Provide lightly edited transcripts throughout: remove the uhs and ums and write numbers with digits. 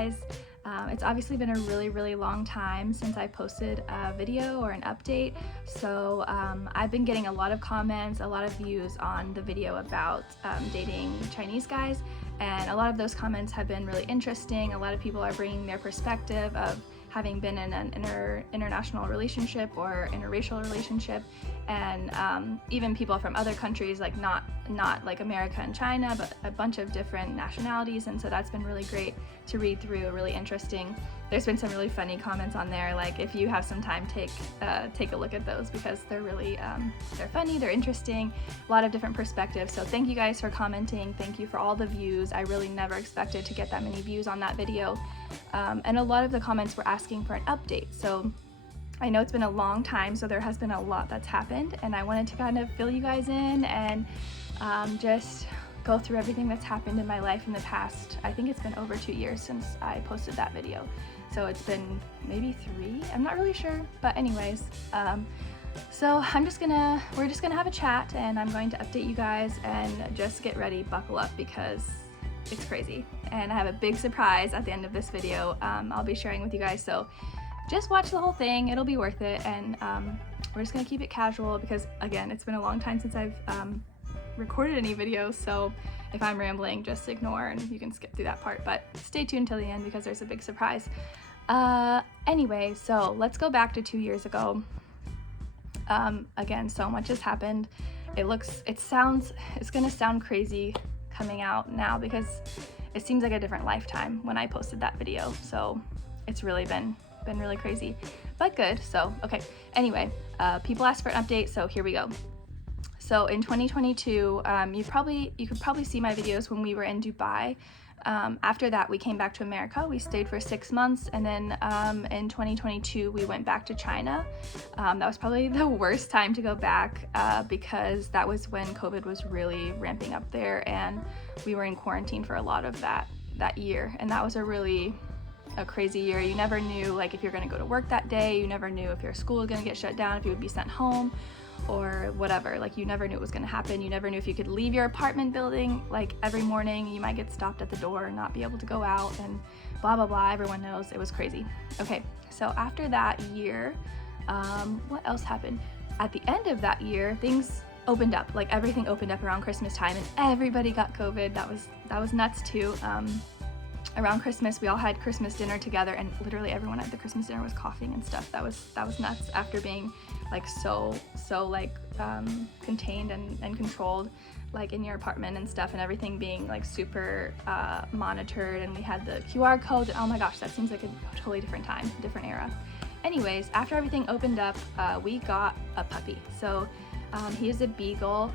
guys. It's obviously been a really long time since I posted a video or an update, so I've been getting a lot of comments, a lot of views on the video about dating Chinese guys, and a lot of those comments have been really interesting. A lot of people are bringing their perspective of having been in an international relationship or interracial relationship, and even people from other countries, like not like America and China, but a bunch of different nationalities. And so that's been really great to read through, really interesting. There's been some really funny comments on there, like if you have some time, take a look at those, because they're really they're funny, they're interesting, a lot of different perspectives. So thank you guys for commenting, thank you for all the views. I really never expected to get that many views on that video, and a lot of the comments were asking for an update. So I know it's been a long time, so there has been a lot that's happened, and I wanted to kind of fill you guys in and just go through everything that's happened in my life in the past. I think it's been over 2 years since I posted that video, so it's been maybe 3, I'm not really sure, but anyways, so we're just gonna have a chat, and I'm going to update you guys, and just get ready, buckle up, because it's crazy, and I have a big surprise at the end of this video I'll be sharing with you guys. So just watch the whole thing, it'll be worth it, and we're just gonna keep it casual, because again, it's been a long time since I've recorded any videos, so if I'm rambling, just ignore and you can skip through that part, but stay tuned till the end because there's a big surprise. Anyway, so let's go back to 2 years ago. Again, so much has happened. It's gonna sound crazy coming out now because it seems like a different lifetime when I posted that video, so it's really been really crazy, but good. So okay, anyway, people asked for an update, so here we go. So in 2022, you could probably see my videos when we were in Dubai. After that, we came back to America. We stayed for 6 months, and then in 2022 we went back to China. That was probably the worst time to go back because that was when COVID was really ramping up there, and we were in quarantine for a lot of that year, and that was a crazy year. You never knew, like, if you're going to go to work that day. You never knew if your school was going to get shut down, if you would be sent home or whatever. Like, you never knew it was going to happen. You never knew if you could leave your apartment building, like every morning you might get stopped at the door and not be able to go out, and blah blah blah. Everyone knows it was crazy. Okay, so after that year, what else happened? At the end of that year, things opened up. Like, everything opened up around Christmas time, and everybody got COVID. That was nuts too. Around Christmas, we all had Christmas dinner together, and literally everyone at the Christmas dinner was coughing and stuff. That was nuts, after being like so like contained and controlled, like in your apartment and stuff, and everything being like super monitored, and we had the QR code, and oh my gosh, that seems like a totally different time, different era. Anyways, after everything opened up, we got a puppy. So he is a beagle.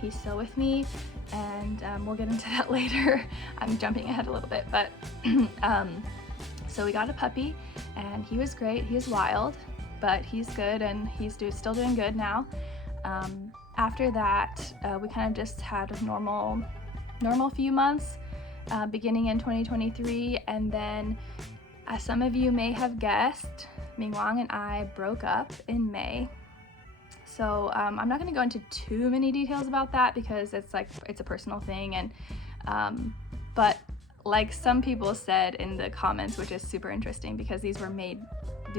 He's still with me, and we'll get into that later. I'm jumping ahead a little bit, but so we got a puppy, and he was great. He was wild, but he's good, and he's still doing good now. After that, we kind of just had a normal few months, beginning in 2023, and then, as some of you may have guessed, Mingwang and I broke up in May. So I'm not going to go into too many details about that because it's a personal thing, and but like some people said in the comments, which is super interesting because these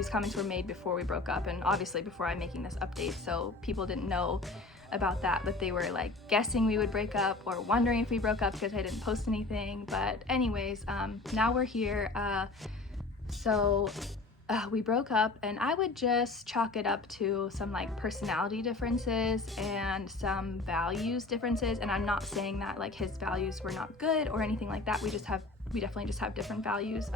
comments were made before we broke up, and obviously before I'm making this update, so people didn't know about that, but they were like guessing we would break up or wondering if we broke up because I didn't post anything. But anyways, now we're here. We broke up, and I would just chalk it up to some like personality differences and some values differences. And I'm not saying that like his values were not good or anything like that. We definitely just have different values.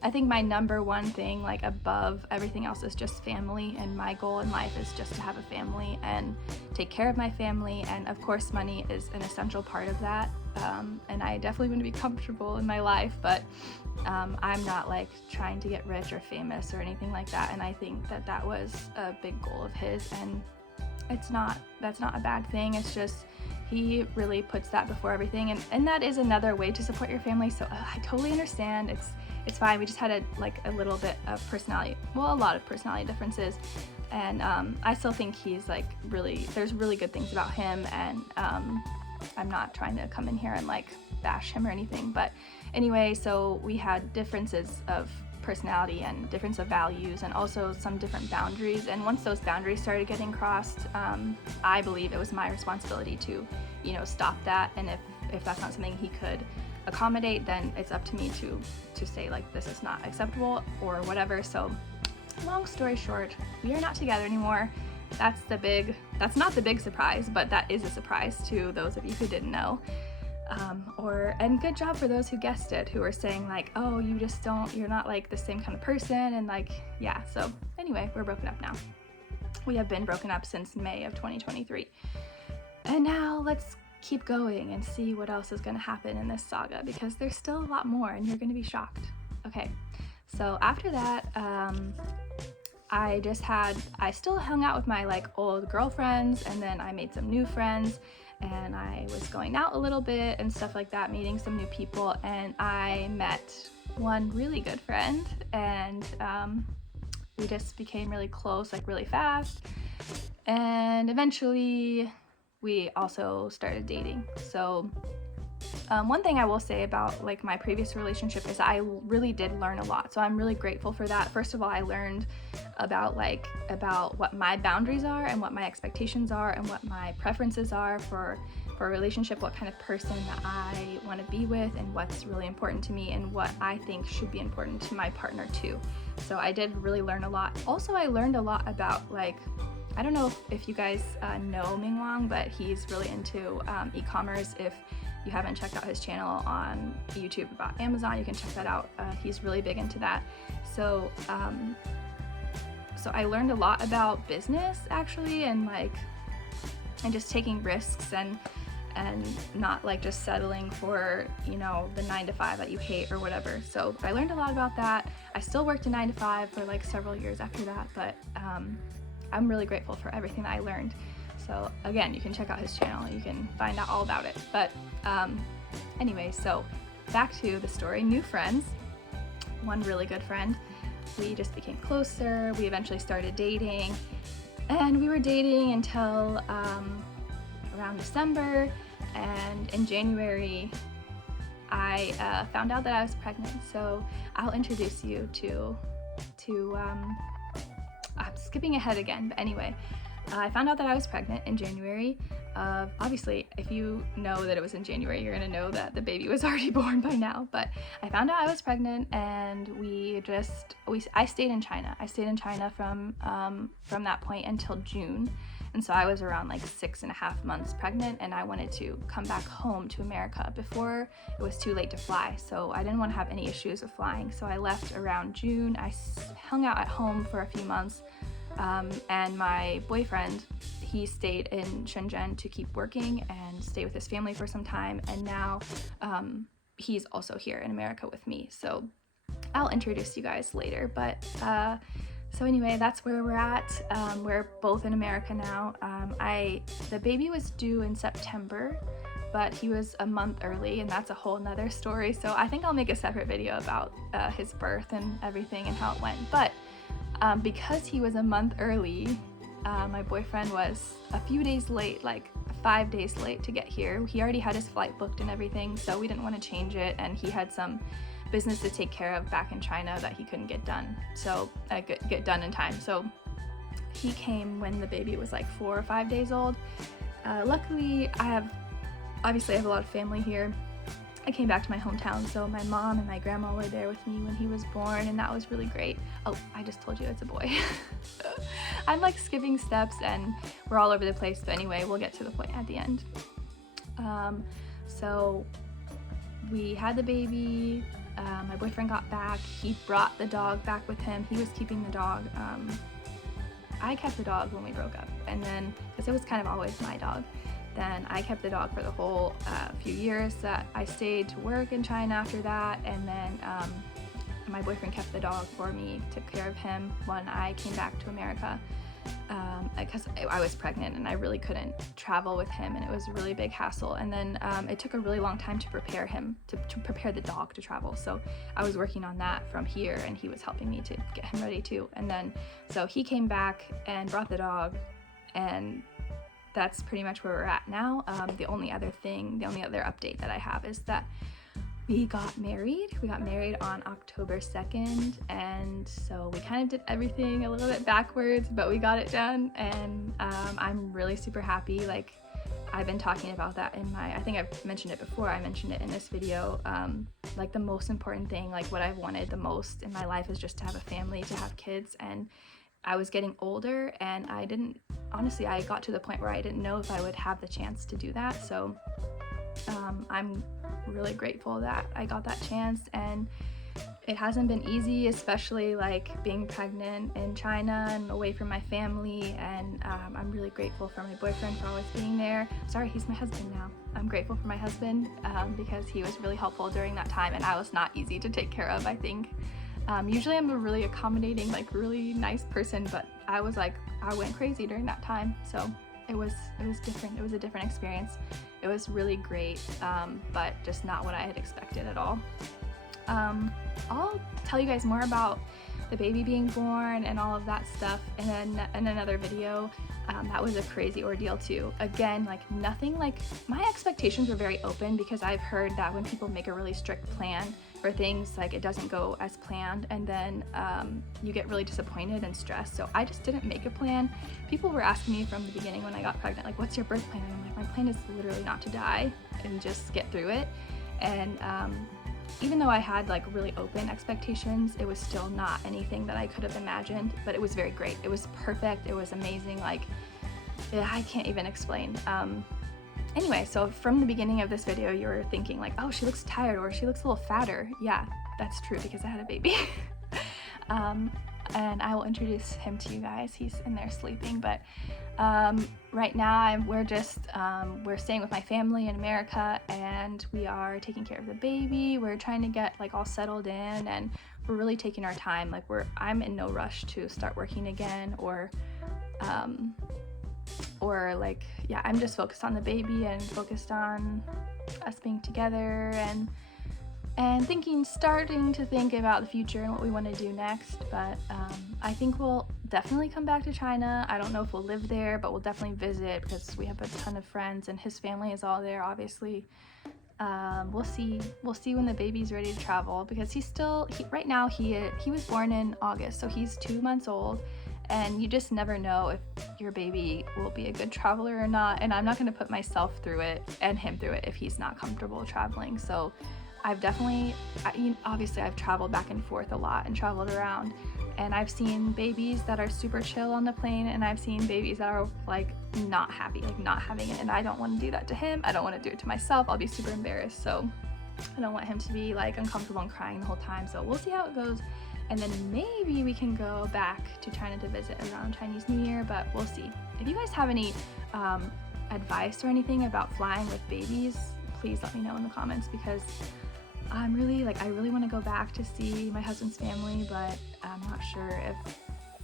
I think my number one thing, like above everything else, is just family, and my goal in life is just to have a family and take care of my family, and of course money is an essential part of that, and I definitely want to be comfortable in my life, but I'm not like trying to get rich or famous or anything like that, and I think that was a big goal of his, and that's not a bad thing. It's just he really puts that before everything, and that is another way to support your family, so I totally understand. It's fine. We just had a little bit of personality, well, a lot of personality differences, and I still think he's like there's really good things about him, and I'm not trying to come in here and like bash him or anything, but Anyway, so we had differences of personality and difference of values, and also some different boundaries. And once those boundaries started getting crossed, I believe it was my responsibility to, stop that. And if that's not something he could accommodate, then it's up to me to say, like, this is not acceptable or whatever. So long story short, we are not together anymore. That's not the big surprise, but that is a surprise to those of you who didn't know. And good job for those who guessed it, who were saying like, oh, you're not like the same kind of person, and like, yeah. So anyway, we're broken up now. We have been broken up since May of 2023. And now let's keep going and see what else is going to happen in this saga, because there's still a lot more and you're going to be shocked. Okay, so after that, I still hung out with my like old girlfriends, and then I made some new friends, and I was going out a little bit and stuff like that, meeting some new people, and I met one really good friend, and we just became really close, like really fast, and eventually we also started dating. So one thing I will say about like my previous relationship is I really did learn a lot. So I'm really grateful for that. First of all, I learned about what my boundaries are and what my expectations are and what my preferences are for a relationship, what kind of person that I want to be with, and what's really important to me, and what I think should be important to my partner too. So I did really learn a lot. Also, I learned a lot about like, I don't know if you guys know Ming Wang, but he's really into e-commerce. If you haven't checked out his channel on YouTube about Amazon, you can check that out. He's really big into that. So I learned a lot about business actually, and just taking risks and not like just settling for, the 9-to-5 that you hate or whatever. So I learned a lot about that. I still worked a 9-to-5 for like several years after that, but I'm really grateful for everything that I learned. So again, you can check out his channel, you can find out all about it. But anyway, so back to the story. New friends, one really good friend. We just became closer. We eventually started dating, and we were dating until around December, and in January I found out that I was pregnant. So I'll introduce you to I'm skipping ahead again, but anyway, I found out that I was pregnant in January. Obviously, if you know that it was in January, you're gonna know that the baby was already born by now, but I found out I was pregnant, and I stayed in China. I stayed in China from that point until June. And so I was around like 6.5 months pregnant, and I wanted to come back home to America before it was too late to fly. So I didn't want to have any issues with flying. So I left around June. I hung out at home for a few months. And my boyfriend, he stayed in Shenzhen to keep working and stay with his family for some time. And now he's also here in America with me. So I'll introduce you guys later. But so anyway, that's where we're at. We're both in America now. The baby was due in September, but he was a month early, and that's a whole nother story. So I think I'll make a separate video about his birth and everything and how it went. But because he was a month early, my boyfriend was a few days late, like 5 days late to get here. He already had his flight booked and everything, so we didn't want to change it, and he had some business to take care of back in China that he couldn't get done, so get done in time. So he came when the baby was like 4 or 5 days old. Luckily, I have a lot of family here. I came back to my hometown, so my mom and my grandma were there with me when he was born, and that was really great. Oh, I just told you it's a boy. I'm like skipping steps and we're all over the place, but anyway, we'll get to the point at the end. So we had the baby. My boyfriend got back. He brought the dog back with him. He was keeping the dog. I kept the dog when we broke up, and then because it was kind of always my dog. Then I kept the dog for the whole few years that I stayed to work in China after that, and then my boyfriend kept the dog for me, took care of him when I came back to America, because I was pregnant and I really couldn't travel with him, and it was a really big hassle. And then it took a really long time to prepare him, to prepare the dog to travel. So I was working on that from here, and he was helping me to get him ready too. And then so he came back and brought the dog, and that's pretty much where we're at now. The only other update that I have is that We got married on October 2nd, and so we kind of did everything a little bit backwards, but we got it done, and I'm really super happy. Like, I've been talking about that in I think I've mentioned it before, I mentioned it in this video. Like, the most important thing, like what I've wanted the most in my life is just to have a family, to have kids, and I was getting older, and I got to the point where I didn't know if I would have the chance to do that. So I'm really grateful that I got that chance, and it hasn't been easy, especially like being pregnant in China and away from my family, and I'm really grateful for my boyfriend for always being there. Sorry, he's my husband now. I'm grateful for my husband because he was really helpful during that time, and I was not easy to take care of, I think. Usually I'm a really accommodating, like really nice person, but I went crazy during that time, so it was different. It was a different experience. It was really great, but just not what I had expected at all. I'll tell you guys more about the baby being born and all of that stuff in another video. That was a crazy ordeal too. Again, like nothing, like my expectations were very open, because I've heard that when people make a really strict plan for things, like it doesn't go as planned, and then you get really disappointed and stressed. So I just didn't make a plan. People were asking me from the beginning when I got pregnant, like, what's your birth plan? And I'm like, my plan is literally not to die and just get through it. And even though I had like really open expectations, it was still not anything that I could have imagined, but it was very great. It was perfect. It was amazing. Like, I can't even explain. Anyway, so from the beginning of this video, you were thinking like, oh, she looks tired, or she looks a little fatter. Yeah, that's true, because I had a baby. And I will introduce him to you guys. He's in there sleeping, but right now we're staying with my family in America, and we are taking care of the baby. We're trying to get like all settled in, and we're really taking our time. Like, I'm in no rush to start working again, or like, yeah, I'm just focused on the baby and focused on us being together, and starting to think about the future and what we want to do next. But I think we'll definitely come back to China. I don't know if we'll live there, but we'll definitely visit, because we have a ton of friends, and his family is all there, obviously. We'll see when the baby's ready to travel, because right now he was born in August, so he's 2 months old, and you just never know if your baby will be a good traveler or not. And I'm not going to put myself through it and him through it if he's not comfortable traveling. So I've definitely, obviously I've traveled back and forth a lot and traveled around, and I've seen babies that are super chill on the plane, and I've seen babies that are like not happy, like not having it, and I don't want to do that to him. I don't want to do it to myself. I'll be super embarrassed, so I don't want him to be like uncomfortable and crying the whole time. So we'll see how it goes, and then maybe we can go back to China to visit around Chinese New Year, but we'll see. If you guys have any advice or anything about flying with babies, please let me know in the comments, because I really want to go back to see my husband's family, but I'm not sure if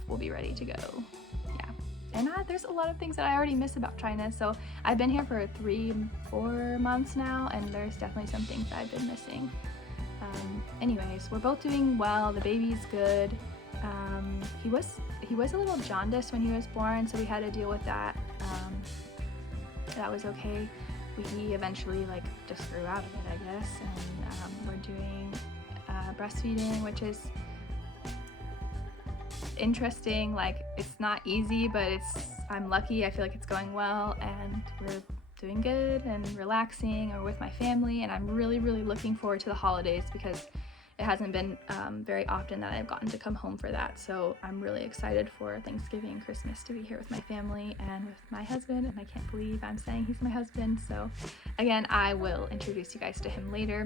we'll be ready to go. Yeah, and there's a lot of things that I already miss about China. So I've been here for 3-4 months now, and there's definitely some things that I've been missing. Anyways, we're both doing well. The baby's good. He was a little jaundiced when he was born, so we had to deal with that. That was okay. We eventually just grew out of it, I guess, and we're doing breastfeeding, which is interesting. It's not easy, but I'm lucky. I feel like it's going well, and we're doing good and relaxing, or with my family, and I'm really looking forward to the holidays, because it hasn't been very often that I've gotten to come home for that. So I'm really excited for Thanksgiving and Christmas to be here with my family and with my husband, and I can't believe I'm saying he's my husband. So again, I will introduce you guys to him later.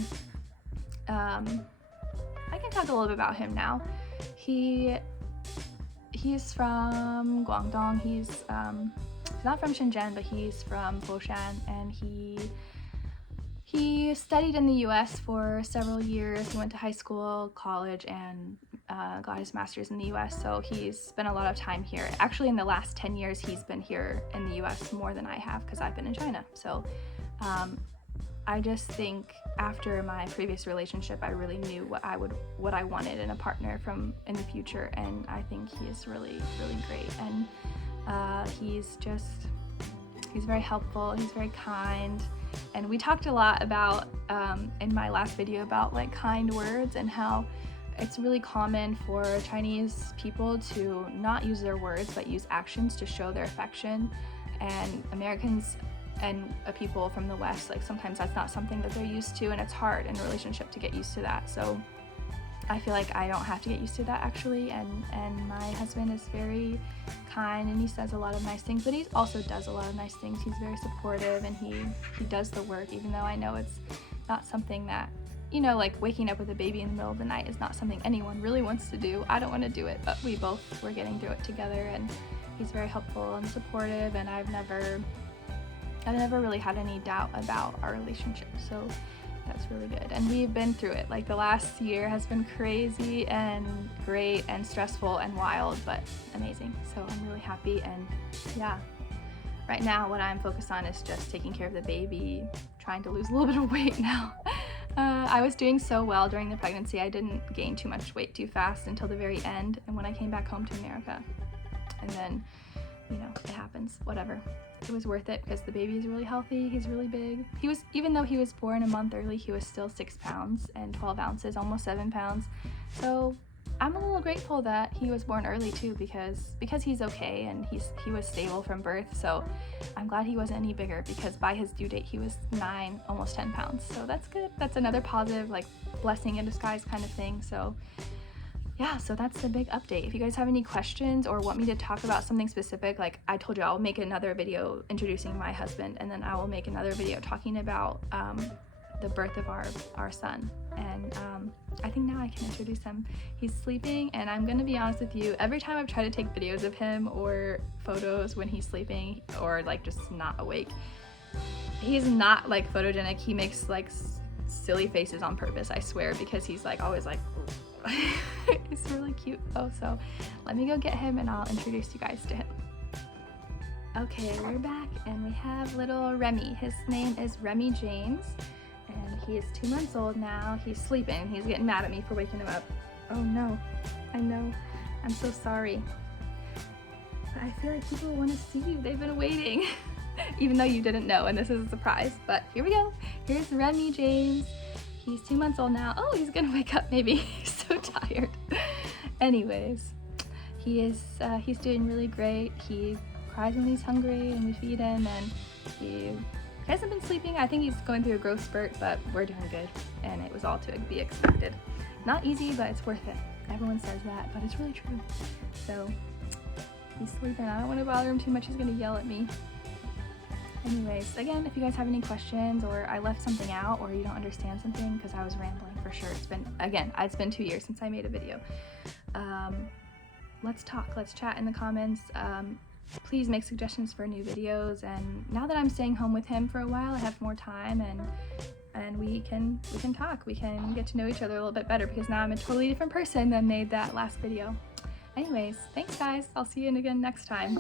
I can talk a little bit about him now. He's from Guangdong. He's not from Shenzhen, but he's from Foshan, and he studied in the US for several years. He went to high school, college, and got his master's in the US, so he's spent a lot of time here. Actually, in the last 10 years, he's been here in the US more than I have, because I've been in China. So I just think after my previous relationship, I really knew what I wanted in a partner in the future, and I think he is really great. And he's very helpful. He's very kind. And we talked a lot about in my last video about like kind words and how it's really common for Chinese people to not use their words but use actions to show their affection, and Americans and people from the West, like sometimes that's not something that they're used to, and it's hard in a relationship to get used to that. So I feel like I don't have to get used to that actually, and my husband is very kind and he says a lot of nice things, but he also does a lot of nice things. He's very supportive and he does the work, even though I know it's not something that, you know, like waking up with a baby in the middle of the night is not something anyone really wants to do. I don't want to do it, but we're getting through it together, and he's very helpful and supportive, and I've never really had any doubt about our relationship, so that's really good. And we've been through it. Like the last year has been crazy and great and stressful and wild, but amazing. So I'm really happy, and yeah, right now what I'm focused on is just taking care of the baby, trying to lose a little bit of weight now. I was doing so well during the pregnancy. I didn't gain too much weight too fast until the very end, and when I came back home to America, and then, you know, it happens, whatever. It was worth it because the baby is really healthy. He's really big. Even though he was born a month early, he was still 6 pounds and 12 ounces, almost 7 pounds. So I'm a little grateful that he was born early too, because he's okay and he was stable from birth. So I'm glad he wasn't any bigger, because by his due date he was 9, almost 10 pounds. So that's good. That's another positive, like blessing in disguise kind of thing. So yeah, so that's the big update. If you guys have any questions or want me to talk about something specific, like I told you, I'll make another video introducing my husband, and then I will make another video talking about the birth of our son. And I think now I can introduce him. He's sleeping, and I'm gonna be honest with you, every time I've tried to take videos of him or photos when he's sleeping or like just not awake, he's not like photogenic. He makes like silly faces on purpose, I swear, because he's like always like it's really cute though. So let me go get him and I'll introduce you guys to him. Okay, we're back and we have little Remy. His name is Remy James, and he is 2 months old now. He's sleeping. He's getting mad at me for waking him up. Oh no, I know. I'm so sorry. But I feel like people want to see you. They've been waiting. Even though you didn't know, and this is a surprise. But here we go. Here's Remy James. He's 2 months old now. Oh, he's gonna wake up maybe. He's so tired. Anyways, he's doing really great. He cries when he's hungry and we feed him, and he hasn't been sleeping. I think he's going through a growth spurt, but we're doing good, and it was all to be expected. Not easy, but it's worth it. Everyone says that, but it's really true. So he's sleeping. I don't want to bother him too much. He's gonna yell at me. Anyways, again, if you guys have any questions or I left something out or you don't understand something, because I was rambling for sure. It's been 2 years since I made a video. Let's talk, let's chat in the comments. Please make suggestions for new videos, and now that I'm staying home with him for a while, I have more time, and we can talk. We can get to know each other a little bit better, because now I'm a totally different person than made that last video. Anyways, thanks guys. I'll see you again next time.